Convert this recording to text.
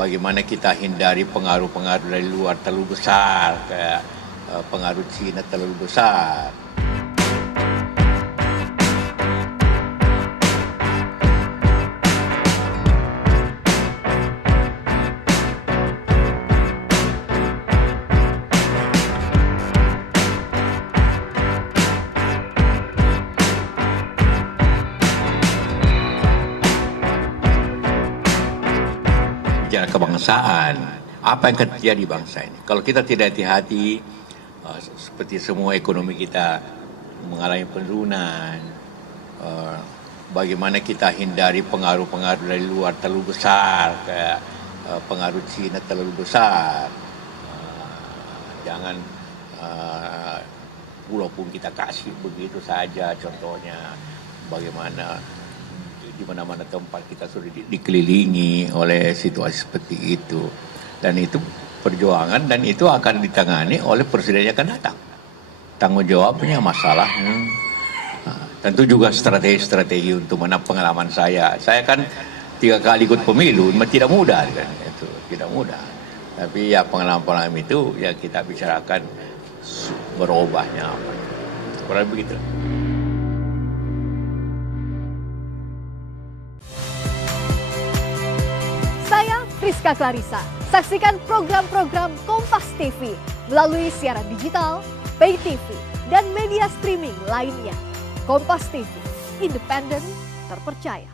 bagaimana kita hindari pengaruh-pengaruh dari luar terlalu besar, kayak pengaruh Cina terlalu besar. Bicara kebangsaan, apa yang akan terjadi bangsa ini? Kalau kita tidak hati-hati, seperti semua ekonomi kita mengalami penurunan, bagaimana kita hindari pengaruh-pengaruh dari luar terlalu besar, kayak pengaruh Cina terlalu besar. Jangan walaupun kita kasih begitu saja, contohnya bagaimana di mana-mana tempat kita sudah dikelilingi oleh situasi seperti itu, dan itu perjuangan dan itu akan ditangani oleh presiden yang akan datang. Tanggung jawabnya masalahnya, tentu juga strategi untuk menang. Pengalaman saya kan 3 kali ikut pemilu, tidak mudah kan, itu tidak mudah. Tapi ya pengalaman itu ya kita bicarakan berubahnya apa, kurang begitu. Saya Priska Clarissa. Saksikan program-program Kompas TV melalui siaran digital, pay TV, dan media streaming lainnya. Kompas TV, independen, terpercaya.